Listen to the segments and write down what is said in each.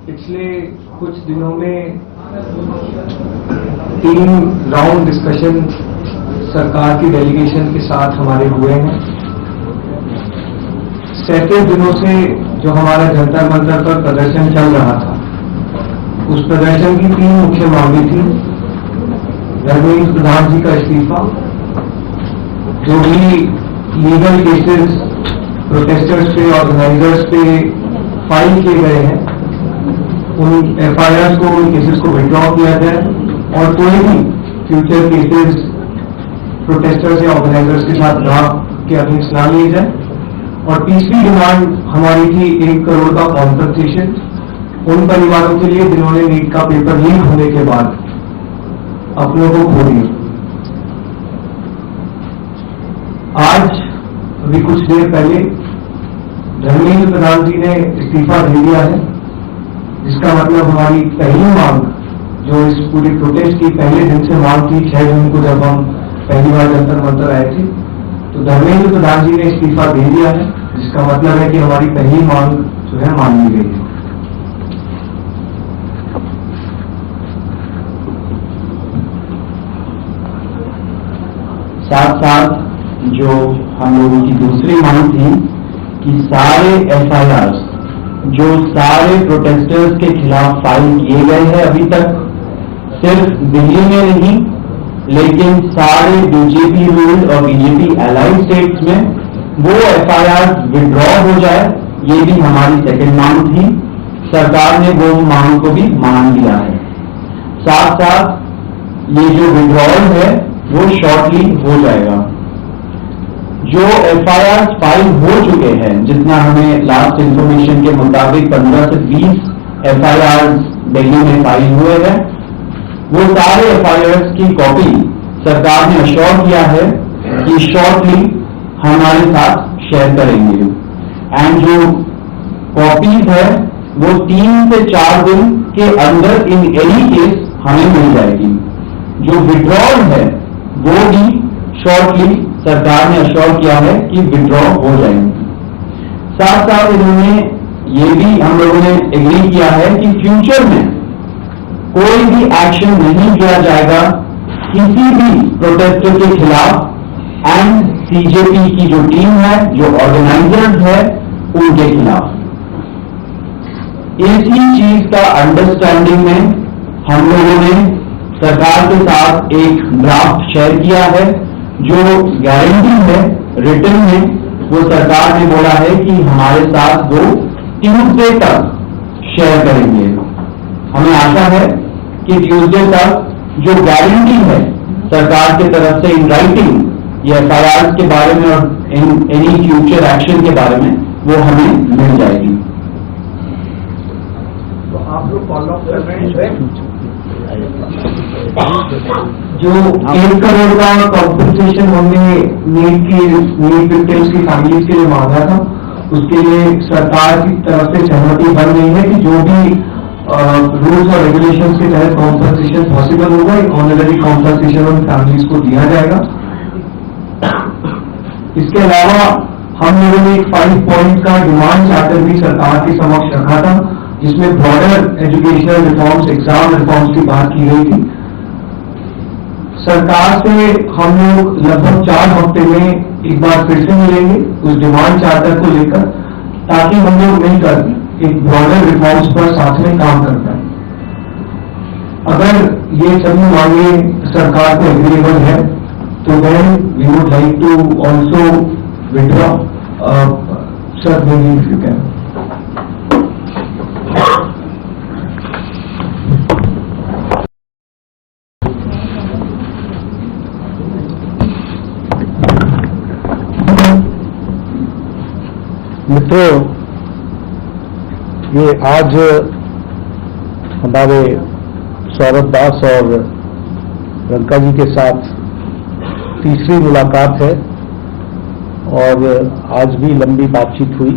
पिछले कुछ दिनों में 3 राउंड डिस्कशन सरकार की डेलीगेशन के साथ हमारे हुए हैं। सैकड़ों दिनों से जो हमारा जंतर मंतर पर प्रदर्शन चल रहा था, उस प्रदर्शन की 3 मुख्य मांगे थी। धर्मेंद्र प्रधान जी का इस्तीफा, जो भी लीगल केसेस प्रोटेस्टर्स पे, ऑर्गेनाइजर्स पे फाइल किए गए हैं, उन FIRs को, उन केसेस को विड्रॉ किया जाए और कोई भी फ्यूचर केसेस प्रोटेस्टर्स या ऑर्गेनाइजर्स के साथ लॉ के अगेंस्ट ना लिए जाए। और तीसरी डिमांड हमारी थी 1 करोड़ का कॉम्पनसेशन उन परिवारों के लिए जिन्होंने नीट का पेपर लीक होने के बाद अपनों को खो दिया। आज अभी कुछ देर पहले धर्मेंद्र प्रधान जी ने इस्तीफा दे दिया है, जिसका मतलब हमारी पहली मांग, जो इस पूरी प्रोटेस्ट की पहले दिन से मांग थी, 6 जून को जब हम पहली बार जंतर मंतर आए थे, तो धर्मेंद्र प्रधान जी ने इस्तीफा दे दिया है, जिसका मतलब है कि हमारी पहली मांग जो है मान ली गई है। साथ साथ जो हम लोगों की दूसरी मांग थी कि सारे FIRs जो सारे प्रोटेस्टर्स के खिलाफ फाइल किए गए हैं अभी तक, सिर्फ दिल्ली में नहीं लेकिन सारे BJP रूल्ड और BJP एलाइड स्टेट्स में वो FIRs विड्रॉ हो जाए, ये भी हमारी सेकंड मांग थी। सरकार ने वो मांग को भी मान लिया है। साथ साथ ये जो विड्रॉल है वो शॉर्टली हो जाएगा। जो FIRs फाइल हो चुके हैं, जितना हमें लास्ट इंफॉर्मेशन के मुताबिक 15 से 20 FIRs दिल्ली में फाइल हुए हैं, वो सारे FIRs की कॉपी सरकार ने अश्योर किया है कि शॉर्टली हमारे साथ शेयर करेंगे। एंड जो कॉपीज है वो 3 से 4 दिन के अंदर इन एनी केस हमें मिल जाएगी। जो विड्रॉल है वो भी शॉर्टली सरकार ने अश्योर किया है कि विड्रॉ हो जाएंगे। साथ साथ इन्होंने ये भी हम लोगों ने एग्री किया है कि फ्यूचर में कोई भी एक्शन नहीं किया जाएगा किसी भी प्रोटेस्टर के खिलाफ, एंड CJP की जो टीम है, जो ऑर्गेनाइजर्स है, उनके खिलाफ। इसी चीज का अंडरस्टैंडिंग में हम लोगों ने सरकार के साथ एक ड्राफ्ट शेयर किया है। जो गारंटी है रिटर्न में, वो सरकार ने बोला है कि हमारे साथ वो ट्यूसडे तक शेयर करेंगे। हमें आशा है कि ट्यूसडे तक जो गारंटी है सरकार की तरफ से इन राइटिंग ये FIRs के बारे में और एनी फ्यूचर एक्शन के बारे में, वो हमें मिल जाएगी। तो आप लोग फॉलो अप कर रहे हैं जो 1 करोड़ का कॉम्पनसेशन हमने नीट विक्टिम्स की फैमिलीज के लिए मांगा था, उसके लिए सरकार की तरफ से सहमति बन गई है कि जो भी रूल्स और रेगुलेशंस के तहत कॉम्पनसेशन पॉसिबल होगा, एक ऑनररी कॉम्पनसेशन उन फैमिलीज को दिया जाएगा। इसके अलावा हम लोगों ने एक 5 पॉइंट का डिमांड चार्टर भी सरकार के समक्ष रखा था, जिसमें broader educational reforms, exam reforms की बात की गई थी। सरकार से हम लोग लगभग 4 हफ्ते में एक बार फिर से मिलेंगे उस डिमांड चार्टर को लेकर, ताकि हम लोग मिलकर एक ब्रॉडर रिफॉर्म्स पर साथ में काम कर पाए। अगर ये सभी मांगे सरकार को एग्रीएबल है तो then we would like to also withdraw. Sir, if you can. मित्रों, ये आज हमारे सौरभ दास और रंका जी के साथ तीसरी मुलाकात है और आज भी लंबी बातचीत हुई।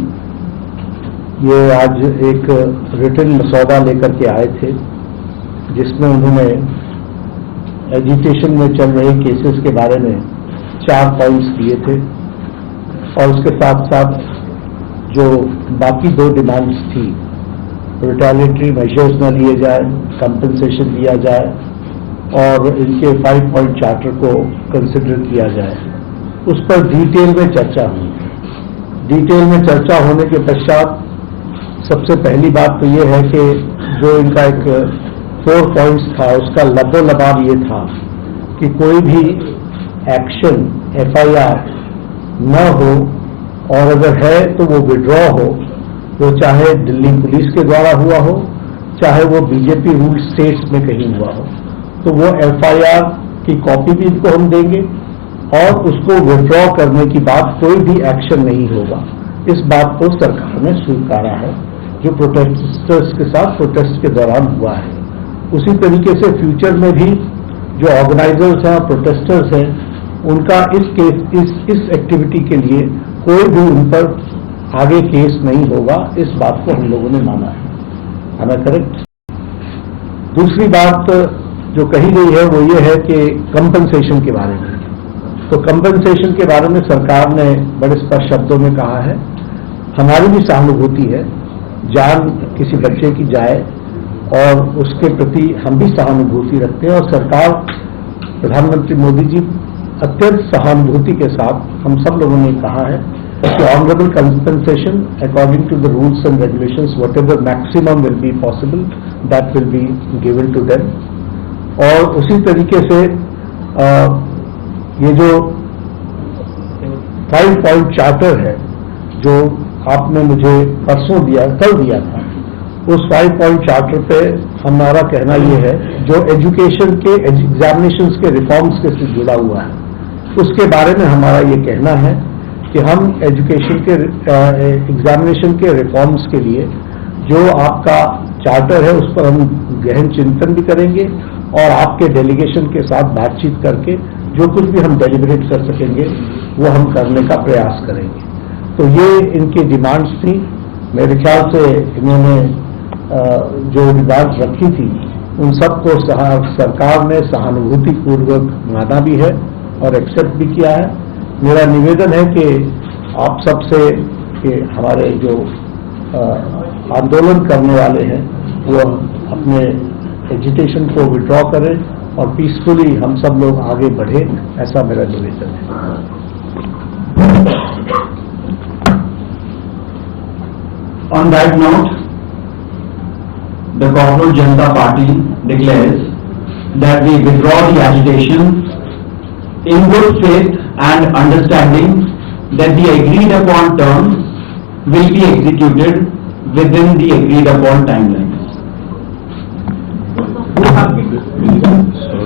ये आज एक रिटन मसौदा लेकर के आए थे, जिसमें उन्होंने एजिटेशन में चल रहे केसेस के बारे में 4 पॉइंट्स दिए थे और उसके साथ साथ जो बाकी 2 डिमांड्स थी रिटेलिएटरी मेजर्स न लिए जाए, कंपनसेशन दिया जाए और इनके 5 पॉइंट चार्टर को कंसिडर किया जाए। उस पर डिटेल में चर्चा हुई। डिटेल में चर्चा होने के पश्चात सबसे पहली बात तो ये है कि जो इनका एक 4 पॉइंट्स था उसका लबोलबाब ये था कि कोई भी एक्शन FIR न हो और अगर है तो वो विड्रॉ हो, वो चाहे दिल्ली पुलिस के द्वारा हुआ हो, चाहे वो बीजेपी रूल स्टेट्स में कहीं हुआ हो, तो वो FIR की कॉपी भी इनको हम देंगे और उसको विड्रॉ करने की बात कोई भी एक्शन नहीं होगा। इस बात को सरकार ने स्वीकारा है जो प्रोटेस्टर्स के साथ प्रोटेस्ट के दौरान हुआ है। उसी तरीके से फ्यूचर में भी जो ऑर्गेनाइजर्स हैं, प्रोटेस्टर्स हैं, उनका इस एक्टिविटी के लिए कोई भी उन पर आगे केस नहीं होगा, इस बात को हम लोगों ने माना है। am I correct? दूसरी बात जो कही गई है वो ये है कि कंपनसेशन के बारे में। तो कंपनसेशन के बारे में सरकार ने बड़े स्पष्ट शब्दों में कहा है, हमारी भी सहानुभूति है, जान किसी बच्चे की जाए और उसके प्रति हम भी सहानुभूति रखते हैं और सरकार, प्रधानमंत्री मोदी जी अत्यंत सहानुभूति के साथ हम सब लोगों ने कहा है कि honourable compensation according to the rules and regulations whatever maximum will be possible that will be given to them. और उसी तरीके से ये जो 5 पॉइंट चार्टर है जो आपने मुझे परसों दिया, कल दिया था, उस 5 पॉइंट चार्टर पे हमारा कहना ये है जो एजुकेशन के एग्जामिनेशंस के रिफॉर्म्स के से जुड़ा हुआ है, उसके बारे में हमारा ये कहना है कि हम एजुकेशन के एग्जामिनेशन के रिफॉर्म्स के लिए जो आपका चार्टर है उस पर हम गहन चिंतन भी करेंगे और आपके डेलीगेशन के साथ बातचीत करके जो कुछ भी हम डेलिब्रेट कर सकेंगे वो हम करने का प्रयास करेंगे। तो ये इनकी डिमांड्स थी। मेरे ख्याल से इन्होंने जो डिमांड्स रखी थी उन सबको सरकार ने सहानुभूतिपूर्वक माना भी है और एक्सेप्ट भी किया है। मेरा निवेदन है कि आप सबसे कि हमारे जो आंदोलन करने वाले हैं वो अपने एजिटेशन को विड्रॉ करें और पीसफुली हम सब लोग आगे बढ़े, ऐसा मेरा निवेदन है। On that note, the Cockroach Janata Party declares that we withdraw the agitation in good faith and understanding that the agreed upon terms will be executed within the agreed upon timelines.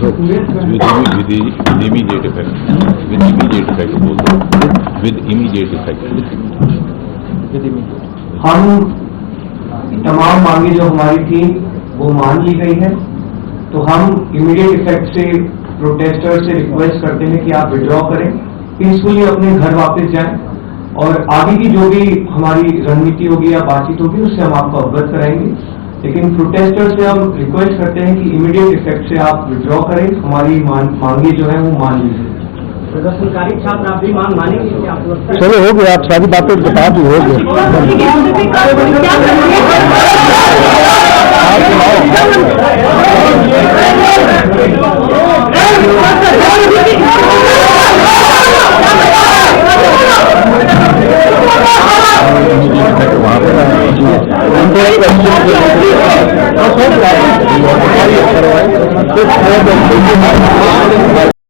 With immediate effect. With immediate effect बोल दो. With immediate effect. हम तमाम मांगे जो हमारी थी वो मान ली गई है, तो हम इमीडिएट इफेक्ट से प्रोटेस्टर से रिक्वेस्ट करते हैं कि आप विड्रॉ करें, पीसफुली अपने घर वापस जाएं और आगे की जो भी हमारी रणनीति होगी या बातचीत होगी उससे हम आपको अवगत कराएंगे। लेकिन प्रोटेस्टर से हम रिक्वेस्ट करते हैं कि इमीडिएट इफेक्ट से आप विड्रॉ करें, हमारी मांगे जो है वो मान लीजिए। प्रदर्शनकारी छात्र आप भी मांग मानेंगे क्या आपको लगता है? चलो हो गया, आप सारी बातें बता दी, हो गया।